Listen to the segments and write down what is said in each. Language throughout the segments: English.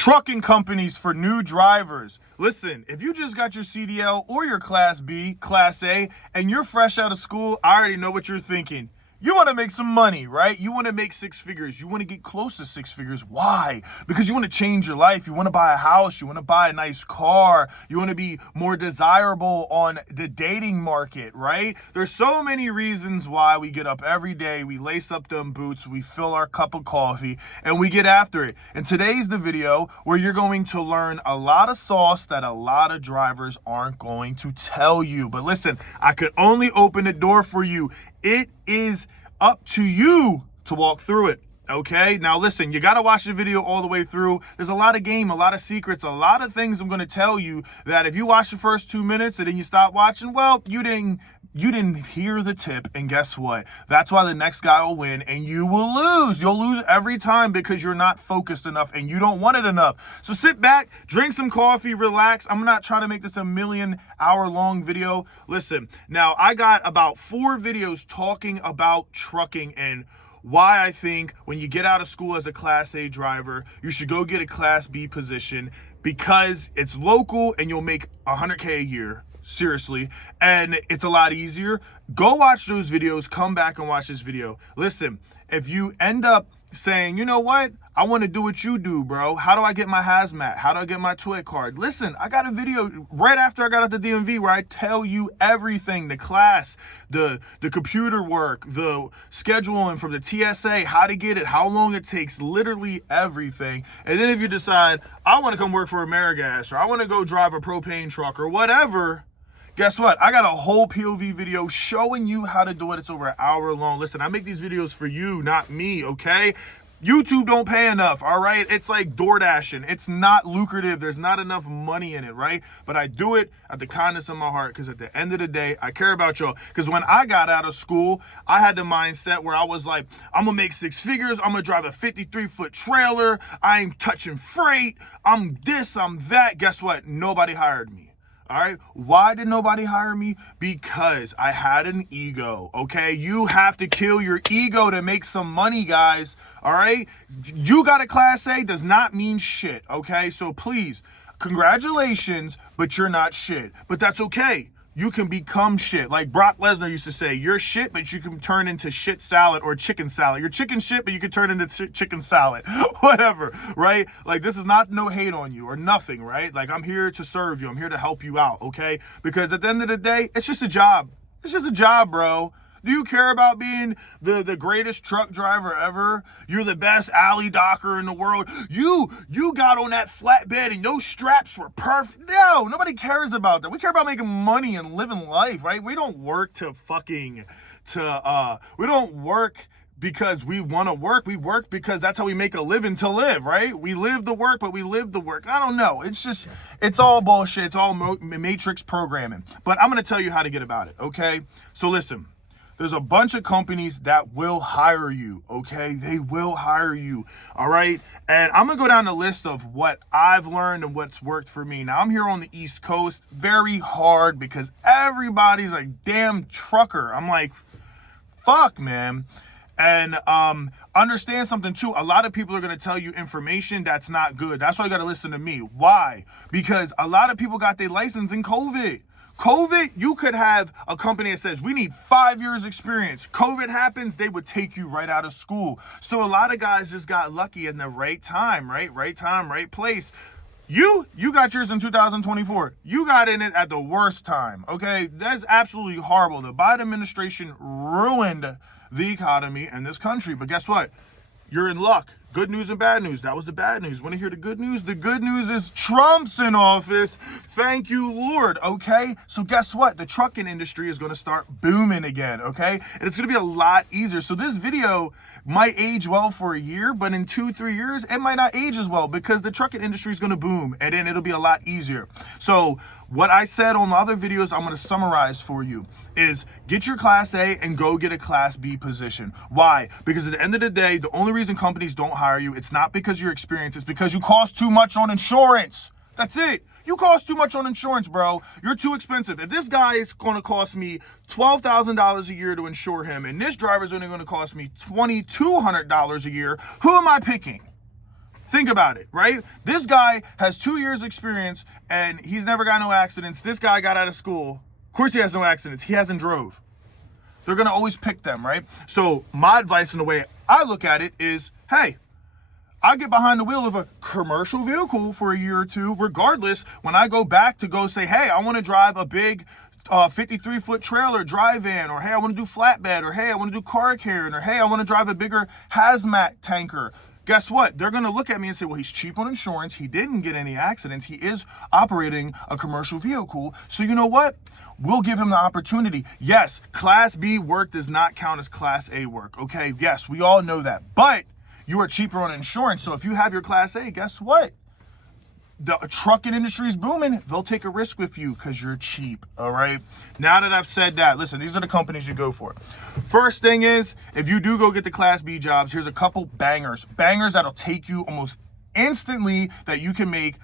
Trucking companies for new drivers. Listen, if you just got your CDL or your Class B, Class A, and you're fresh out of school, I already know what you're thinking. You want to make some money, right? You want to make six figures. You want to get close to six figures. Why? Because you want to change your life. You want to buy a house. You want to buy a nice car. You want to be more desirable on the dating market, right? There's so many reasons why we get up every day. We lace up them boots. We fill our cup of coffee and we get after it. And today's the video where you're going to learn a lot of sauce that a lot of drivers aren't going to tell you. But listen, I could only open the door for you. It is up to you to walk through it, okay? Now listen, you gotta watch the video all the way through. There's a lot of game, a lot of secrets, a lot of things I'm gonna tell you that if you watch the first 2 minutes and then you stop watching, well, you didn't hear the tip, and guess what? That's why the next guy will win and you will lose. You'll lose every time because you're not focused enough and you don't want it enough. So sit back, drink some coffee, relax. I'm not trying to make this a 1,000,000-hour-long video. Listen, now I got about 4 videos talking about trucking and why I think when you get out of school as a Class A driver, you should go get a Class B position because it's local and you'll make $100K a year. Seriously, and it's a lot easier. Go watch those videos, come back and watch this video. Listen, if you end up saying, you know what, I want to do what you do, bro. How do I get my hazmat? How do I get my Twic card? Listen, I got a video right after I got out the DMV where I tell you everything, the class, the computer work, the scheduling from the TSA, how to get it, how long it takes, literally everything. And then if you decide, I want to come work for AmeriGas or I want to go drive a propane truck or whatever, guess what? I got a whole POV video showing you how to do it. It's over an hour long. Listen, I make these videos for you, not me, okay? YouTube don't pay enough, all right? It's like DoorDashing. It's not lucrative. There's not enough money in it, right? But I do it at the kindness of my heart because at the end of the day, I care about y'all. Because when I got out of school, I had the mindset where I was like, I'm going to make 6 figures. I'm going to drive a 53-foot trailer. I ain't touching freight. I'm this, I'm that. Guess what? Nobody hired me. All right. Why did nobody hire me? Because I had an ego. Okay. You have to kill your ego to make some money, guys. All right. You got a Class A does not mean shit. Okay. So please, congratulations, but you're not shit. But that's okay. You can become shit. Like Brock Lesnar used to say, you're shit, but you can turn into shit salad or chicken salad. You're chicken shit, but you can turn into chicken salad. Whatever, right? Like, this is not no hate on you or nothing, right? Like, I'm here to serve you. I'm here to help you out, okay? Because at the end of the day, it's just a job. It's just a job, bro. Do you care about being the greatest truck driver ever? You're the best alley docker in the world. You got on that flatbed and those straps were perfect. No, nobody cares about that. We care about making money and living life, right? We don't work we don't work because we want to work. We work because that's how we make a living to live, right? We live the work, but we live the work. I don't know. It's all bullshit. It's all matrix programming. But I'm going to tell you how to get about it, okay? So listen. There's a bunch of companies that will hire you, okay? They will hire you, all right? And I'm going to go down the list of what I've learned and what's worked for me. Now, I'm here on the East Coast, very hard because everybody's a damn trucker. I'm like, fuck, man. And understand something, too. A lot of people are going to tell you information that's not good. That's why you got to listen to me. Why? Because a lot of people got their license in COVID. COVID, you could have a company that says, we need 5 years experience. COVID happens, they would take you right out of school. So a lot of guys just got lucky in the right time, right? Right time, right place. You got yours in 2024. You got in it at the worst time, okay? That's absolutely horrible. The Biden administration ruined the economy in this country. But guess what? You're in luck. Good news and bad news. That was the bad news. Want to hear the good news? The good news is Trump's in office. Thank you, Lord. Okay? So guess what? The trucking industry is going to start booming again. Okay? And it's going to be a lot easier. So this video might age well for a year, but in 2-3 years, it might not age as well because the trucking industry is going to boom and then it'll be a lot easier. So what I said on the other videos, I'm going to summarize for you is get your Class A and go get a Class B position. Why? Because at the end of the day, the only reason companies don't hire you, it's not because of your experience, it's because you cost too much on insurance. That's it. You cost too much on insurance, bro. You're too expensive. If this guy is going to cost me $12,000 a year to insure him, and this driver's only going to cost me $2,200 a year, who am I picking? Think about it, right? This guy has 2 years experience and he's never got no accidents. This guy got out of school. Of course he has no accidents. He hasn't drove. They're going to always pick them, right? So my advice and the way I look at it is, hey, I get behind the wheel of a commercial vehicle for a year or two. Regardless, when I go back to go say, hey, I want to drive a big 53-foot trailer dry van, or hey, I want to do flatbed, or hey, I want to do car carrying, or hey, I want to drive a bigger hazmat tanker. Guess what? They're going to look at me and say, well, he's cheap on insurance. He didn't get any accidents. He is operating a commercial vehicle. So you know what? We'll give him the opportunity. Yes, Class B work does not count as Class A work. Okay, yes, we all know that. But you are cheaper on insurance. So if you have your Class A, guess what? The trucking industry is booming. They'll take a risk with you because you're cheap, all right? Now that I've said that, listen, these are the companies you go for. First thing is, if you do go get the Class B jobs, here's a couple bangers. Bangers that'll take you almost instantly, that you can make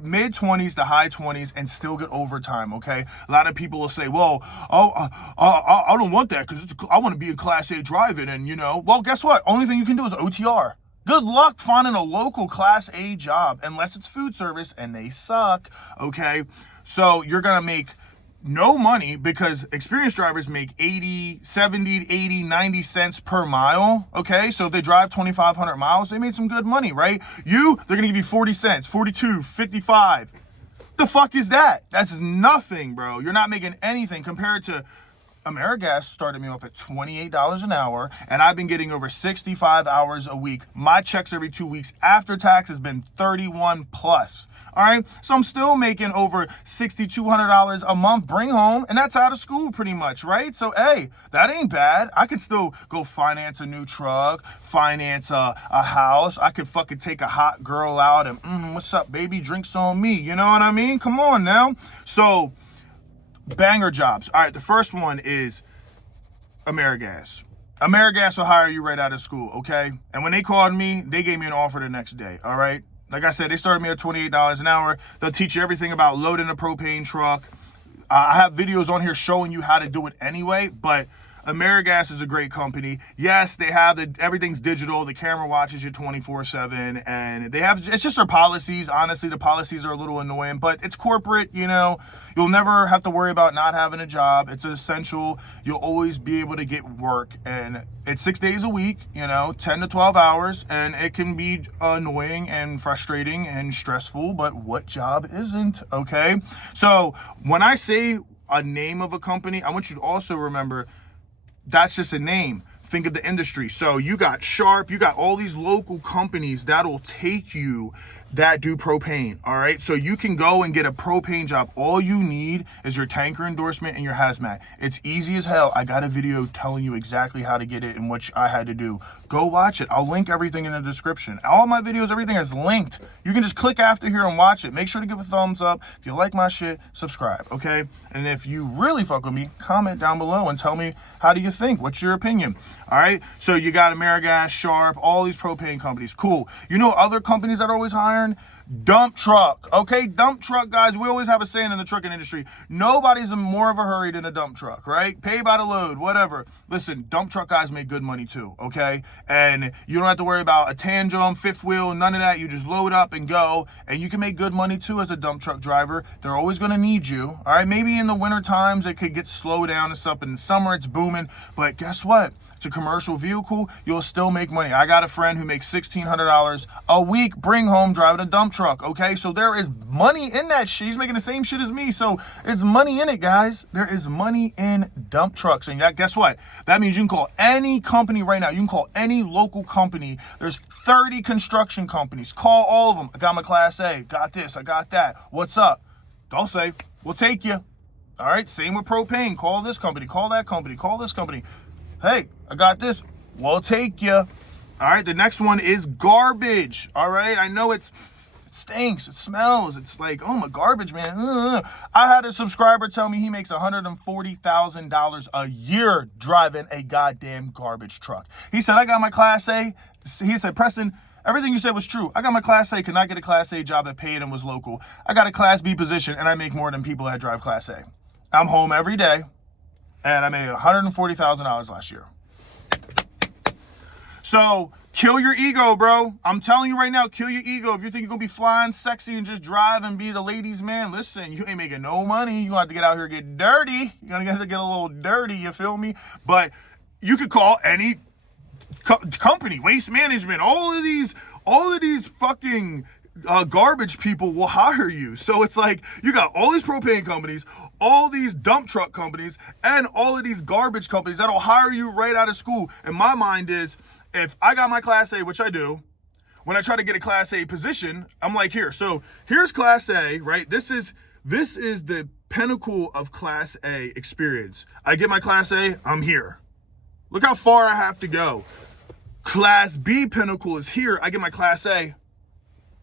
mid-20s to high 20s and still get overtime, okay? A lot of people will say, well, I don't want that because I want to be in Class A driving, and well, guess what? Only thing you can do is OTR. Good luck finding a local Class A job, unless it's food service, and they suck, okay? So you're going to make no money because experienced drivers make 80, 70, 80, 90 cents per mile, okay? So if they drive 2,500 miles, they made some good money, right? They're going to give you 40 cents, 42, 55. The fuck is that? That's nothing, bro. You're not making anything compared to AmeriGas. Started me off at $28 an hour, and I've been getting over 65 hours a week. My checks every 2 weeks after tax has been 31 plus. All right, so I'm still making over $6,200 a month bring home, and that's out of school pretty much, right? So hey, that ain't bad. I can still go finance a new truck, finance a house. I could fucking take a hot girl out and what's up, baby? Drinks on me. You know what I mean? Come on now. So banger jobs. All right, the first one is AmeriGas. AmeriGas will hire you right out of school, okay? And when they called me, they gave me an offer the next day, all right? Like I said, they started me at $28 an hour. They'll teach you everything about loading a propane truck. I have videos on here showing you how to do it anyway, but AmeriGas is a great company. Yes, they have everything's digital. The camera watches you 24/7, and it's just their policies. Honestly, the policies are a little annoying, but it's corporate. You'll never have to worry about not having a job. It's essential. You'll always be able to get work, and it's 6 days a week. 10 to 12 hours, and it can be annoying and frustrating and stressful. But what job isn't? Okay, so when I say a name of a company, I want you to also remember, that's just a name. Think of the industry. So you got Sharp, you got all these local companies that'll take you that do propane, all right? So you can go and get a propane job. All you need is your tanker endorsement and your hazmat. It's easy as hell. I got a video telling you exactly how to get it and what I had to do. Go watch it. I'll link everything in the description. All my videos, everything is linked. You can just click after here and watch it. Make sure to give a thumbs up. If you like my shit, subscribe, okay? And if you really fuck with me, comment down below and tell me, how do you think? What's your opinion? All right? So you got AmeriGas, Sharp, all these propane companies. Cool. Other companies that are always hiring? Dump truck. Okay, dump truck guys, we always have a saying in the trucking industry. Nobody's in more of a hurry than a dump truck, right? Pay by the load, whatever. Listen, dump truck guys make good money too, okay? And you don't have to worry about a tandem, fifth wheel, none of that. You just load up and go, and you can make good money too as a dump truck driver. They're always going to need you, all right? Maybe in the winter times it could get slowed down and stuff. In the summer it's booming, but guess what? It's a commercial vehicle. You'll still make money. I got a friend who makes $1,600 a week bring home driving a dump truck, okay? So there is money in that shit. He's making the same shit as me, so it's money in it, guys. There is money in dump trucks. And guess what? That means you can call any company right now. You can call any local company. There's 30 construction companies. Call all of them. I got my Class A. Got this. I got that. What's up? Don't say, we'll take you. All right? Same with propane. Call this company. Call that company. Call this company. Hey, I got this. We'll take you. All right, the next one is garbage. All right, I know it stinks. It smells. It's like, oh, my garbage, man. I had a subscriber tell me he makes $140,000 a year driving a goddamn garbage truck. He said, I got my Class A. He said, Preston, everything you said was true. I got my Class A. Could not get a Class A job that paid and was local. I got a Class B position, and I make more than people that drive Class A. I'm home every day. And I made $140,000 last year. So Kill your ego, bro. I'm telling you right now, kill your ego. If you think you're going to be flying sexy and just drive and be the ladies' man, listen, you ain't making no money. You're going to have to get out here and get dirty. You're going to have to get a little dirty, you feel me? But you could call any company, Waste Management, all of these fucking garbage people will hire you. So it's like you got all these propane companies, all these dump truck companies, and all of these garbage companies that'll hire you right out of school. And my mind is, if I got my Class A, which I do, when I try to get a Class A position, I'm like, here. So here's Class A, right? This is the pinnacle of Class A experience. I get my Class A, I'm here. Look how far I have to go. Class B pinnacle is here. I get my Class A,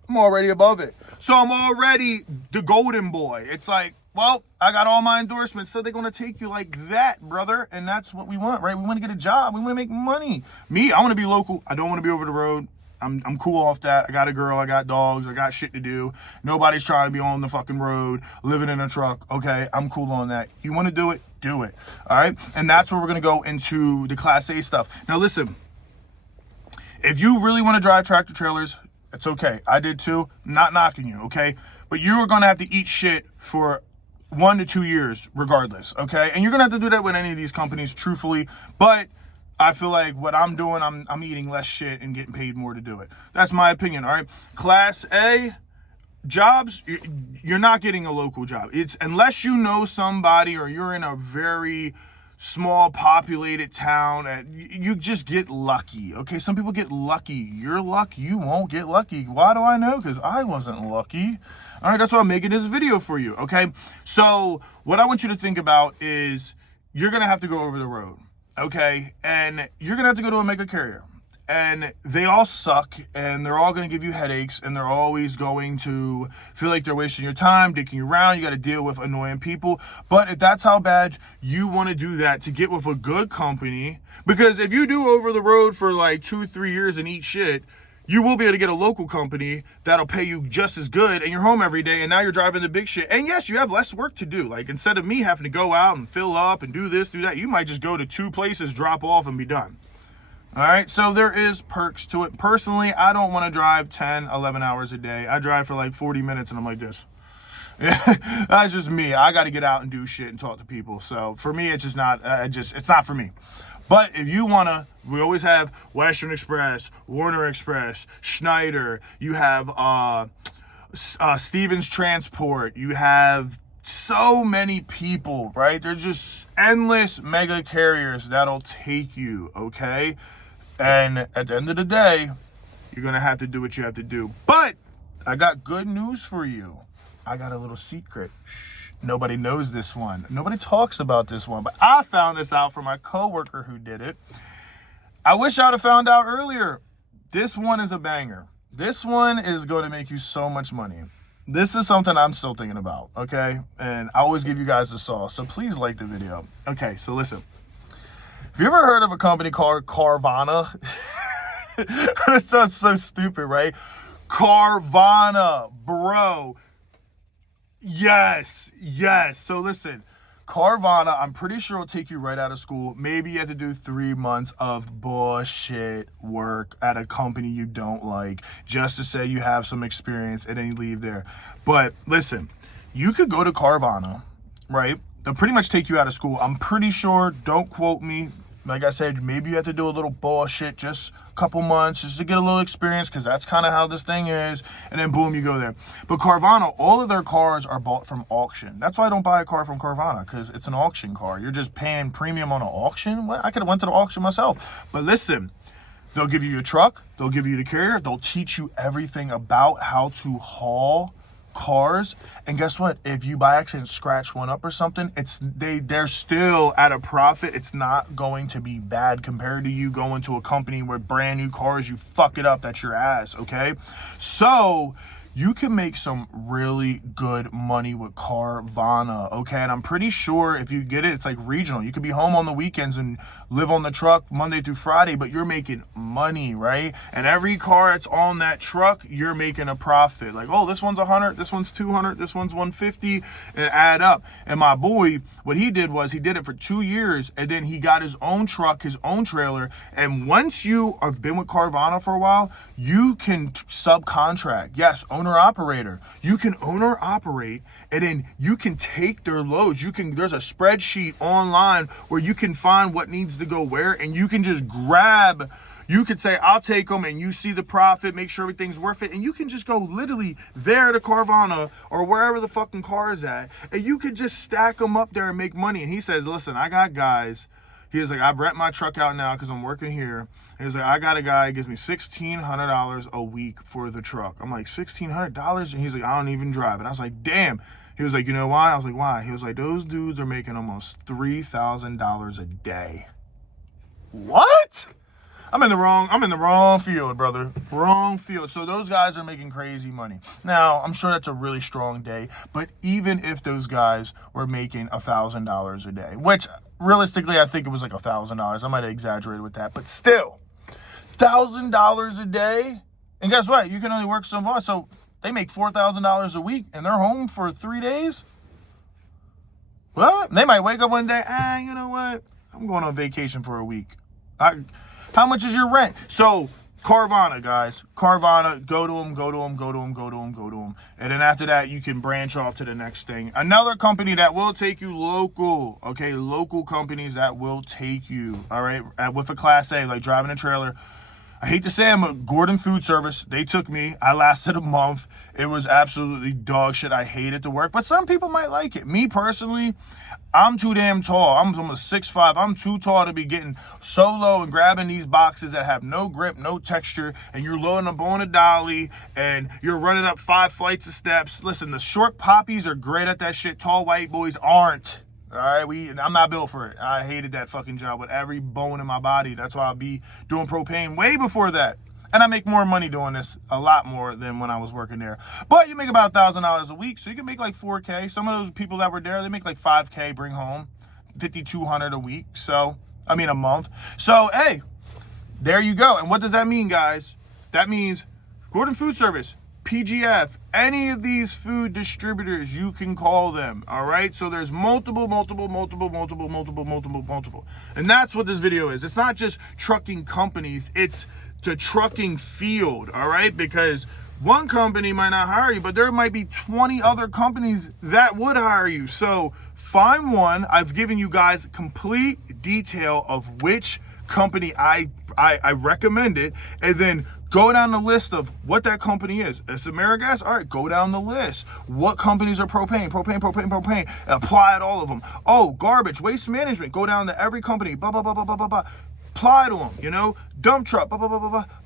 I'm already above it. So I'm already the golden boy. It's like, well, I got all my endorsements, so they're going to take you like that, brother. And that's what we want, right? We want to get a job. We want to make money. Me, I want to be local. I don't want to be over the road. I'm cool off that. I got a girl. I got dogs. I got shit to do. Nobody's trying to be on the fucking road, living in a truck. Okay, I'm cool on that. You want to do it? Do it. All right? And that's where we're going to go into the Class A stuff. Now, listen. If you really want to drive tractor trailers, it's okay. I did too. I'm not knocking you, okay? But you are going to have to eat shit for 1 to 2 years regardless, okay? And you're gonna have to do that with any of these companies, truthfully, but I feel like what I'm doing, I'm eating less shit and getting paid more to do it. That's my opinion, all right? Class A jobs, you're not getting a local job. It's unless you know somebody or you're in a very small populated town, you just get lucky, okay? Some people get lucky. Your luck, you won't get lucky. Why do I know? Because I wasn't lucky. All right, that's why I'm making this video for you, okay? So what I want you to think about is you're going to have to go over the road, okay? And you're going to have to go to a mega carrier. And they all suck, and they're all going to give you headaches, and they're always going to feel like they're wasting your time, dicking you around. You got to deal with annoying people. But if that's how bad you want to do that to get with a good company, because if you do over the road for like 2-3 years and eat shit, you will be able to get a local company that'll pay you just as good, and you're home every day, and now you're driving the big shit. And yes, you have less work to do. Like, instead of me having to go out and fill up and do this, do that, you might just go to 2 places, drop off, and be done. All right, so there is perks to it. Personally, I don't want to drive 10, 11 hours a day. I drive for like 40 minutes, and I'm like this. That's just me. I got to get out and do shit and talk to people. So for me, it's just not, it's not for me. But if you want to, we always have Western Express, Warner Express, Schneider. You have Stevens Transport. You have so many people, right? There's just endless mega carriers that'll take you, okay? And at the end of the day, you're going to have to do what you have to do. But I got good news for you. I got a little secret. Shh, nobody knows this one. Nobody talks about this one, but I found this out from my coworker who did it. I wish I would have found out earlier. This one is a banger. This one is going to make you so much money. This is something I'm still thinking about, okay? And I always give you guys the sauce, so please like the video. Okay, so listen. Have you ever heard of a company called Carvana? That sounds so stupid, right? Carvana, bro. Yes. So listen, Carvana, I'm pretty sure will take you right out of school. Maybe you have to do 3 months of bullshit work at a company you don't like just to say you have some experience and then you leave there. But listen, you could go to Carvana, right? They'll pretty much take you out of school. I'm pretty sure, don't quote me. Like I said, maybe you have to do a little bullshit, just a couple months, just to get a little experience, because that's kind of how this thing is. And then boom, you go there. But Carvana, all of their cars are bought from auction. That's why I don't buy a car from Carvana, because it's an auction car. You're just paying premium on an auction. Well, I could have went to the auction myself. But listen, they'll give you your truck. They'll give you the carrier. They'll teach you everything about how to haul cars. And guess what? If you by accident scratch one up or something, they're still at a profit. It's not going to be bad compared to you going to a company where brand new cars, you fuck it up, that's your ass, okay? So you can make some really good money with Carvana, okay? And I'm pretty sure if you get it, it's like regional. You could be home on the weekends and live on the truck Monday through Friday, but you're making money, right? And every car that's on that truck, you're making a profit. Like, oh, this one's 100, this one's 200, this one's 150, and add up. And my boy, what he did was he did it for 2 years, and then he got his own truck, his own trailer. And once you have been with Carvana for a while, you can subcontract. Yes, owner operator. You can owner operate, and then you can take their loads. There's a spreadsheet online where you can find what needs to go where, and you can just grab. You could say, I'll take them, and you see the profit, make sure everything's worth it, and you can just go literally there to Carvana or wherever the fucking car is at, and you could just stack them up there and make money. And he says, listen, I got guys. He was like, I rent my truck out now because I'm working here. He was like, I got a guy who gives me $1,600 a week for the truck. I'm like, $1,600? And he's like, I don't even drive. And I was like, damn. He was like, you know why? I was like, why? He was like, those dudes are making almost $3,000 a day. What? I'm in the wrong field, brother. Wrong field. So those guys are making crazy money. Now, I'm sure that's a really strong day, but even if those guys were making $1,000 a day, which realistically, I think it was like $1,000. I might have exaggerated with that, but still, $1,000 a day. And guess what? You can only work so much. So they make $4,000 a week and they're home for 3 days. Well, they might wake up one day, you know what? I'm going on vacation for a week. How much is your rent? So Carvana, guys. Carvana, go to them. And then after that, you can branch off to the next thing. Another company that will take you local, okay? Local companies that will take you, all right? With a Class A, like driving a trailer. I hate to say I'm a Gordon Food Service. They took me. I lasted a month. It was absolutely dog shit. I hated the work, but some people might like it. Me personally, I'm too damn tall. I'm almost 6'5". I'm too tall to be getting so low and grabbing these boxes that have no grip, no texture, and you're loading them on a dolly, and you're running up 5 flights of steps. Listen, the short poppies are great at that shit. Tall white boys aren't. All right, I'm not built for it. I hated that fucking job with every bone in my body. That's why I'll be doing propane way before that. And I make more money doing this, a lot more than when I was working there. But you make about $1,000 a week, so you can make like $4K. Some of those people that were there, they make like $5K, bring home $5,200 a week. A month. So, hey, there you go. And what does that mean, guys? That means Gordon Food Service, PGF, any of these food distributors, you can call them, all right? So there's multiple. And that's what this video is. It's not just trucking companies, it's the trucking field, all right? Because one company might not hire you, but there might be 20 other companies that would hire you. So find one. I've given you guys complete detail of which company I recommend it, and then go down the list of what that company is. It's AmeriGas, all right, go down the list. What companies are propane, apply at all of them. Oh, garbage, waste management, go down to every company, apply to them, dump truck,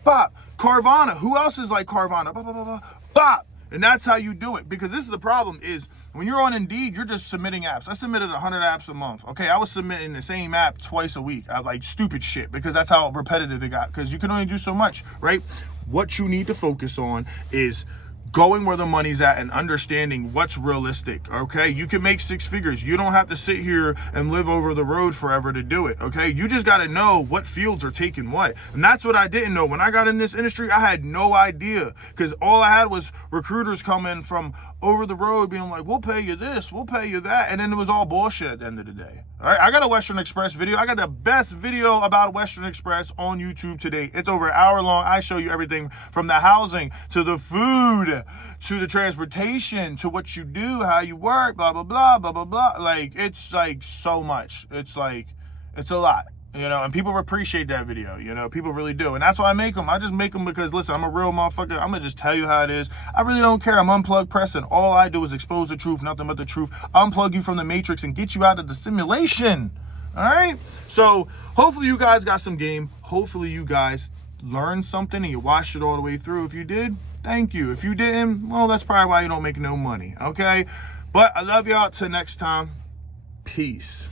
bop. Carvana, who else is like Carvana, bop. And that's how you do it, because this is the problem is when you're on Indeed, you're just submitting apps. I submitted 100 apps a month. Okay, I was submitting the same app twice a week. I like stupid shit because that's how repetitive it got, because you can only do so much, right? What you need to focus on is going where the money's at and understanding what's realistic, okay? You can make 6 figures. You don't have to sit here and live over the road forever to do it, okay? You just got to know what fields are taking what. And that's what I didn't know. When I got in this industry, I had no idea, because all I had was recruiters coming from over the road being like, we'll pay you this, we'll pay you that. And then it was all bullshit at the end of the day. All right, I got a Western Express video. I got the best video about Western Express on YouTube today. It's over an hour long. I show you everything from the housing to the food to the transportation to what you do, how you work, blah, blah, blah, blah, blah, blah. Like, it's like so much. It's a lot. And people appreciate that video, people really do. And that's why I make them. I just make them because, listen, I'm a real motherfucker. I'm going to just tell you how it is. I really don't care. I'm Unplugged Preston. All I do is expose the truth, nothing but the truth. Unplug you from the matrix and get you out of the simulation. All right? So hopefully you guys got some game. Hopefully you guys learned something and you watched it all the way through. If you did, thank you. If you didn't, well, that's probably why you don't make no money, okay? But I love y'all. Till next time. Peace.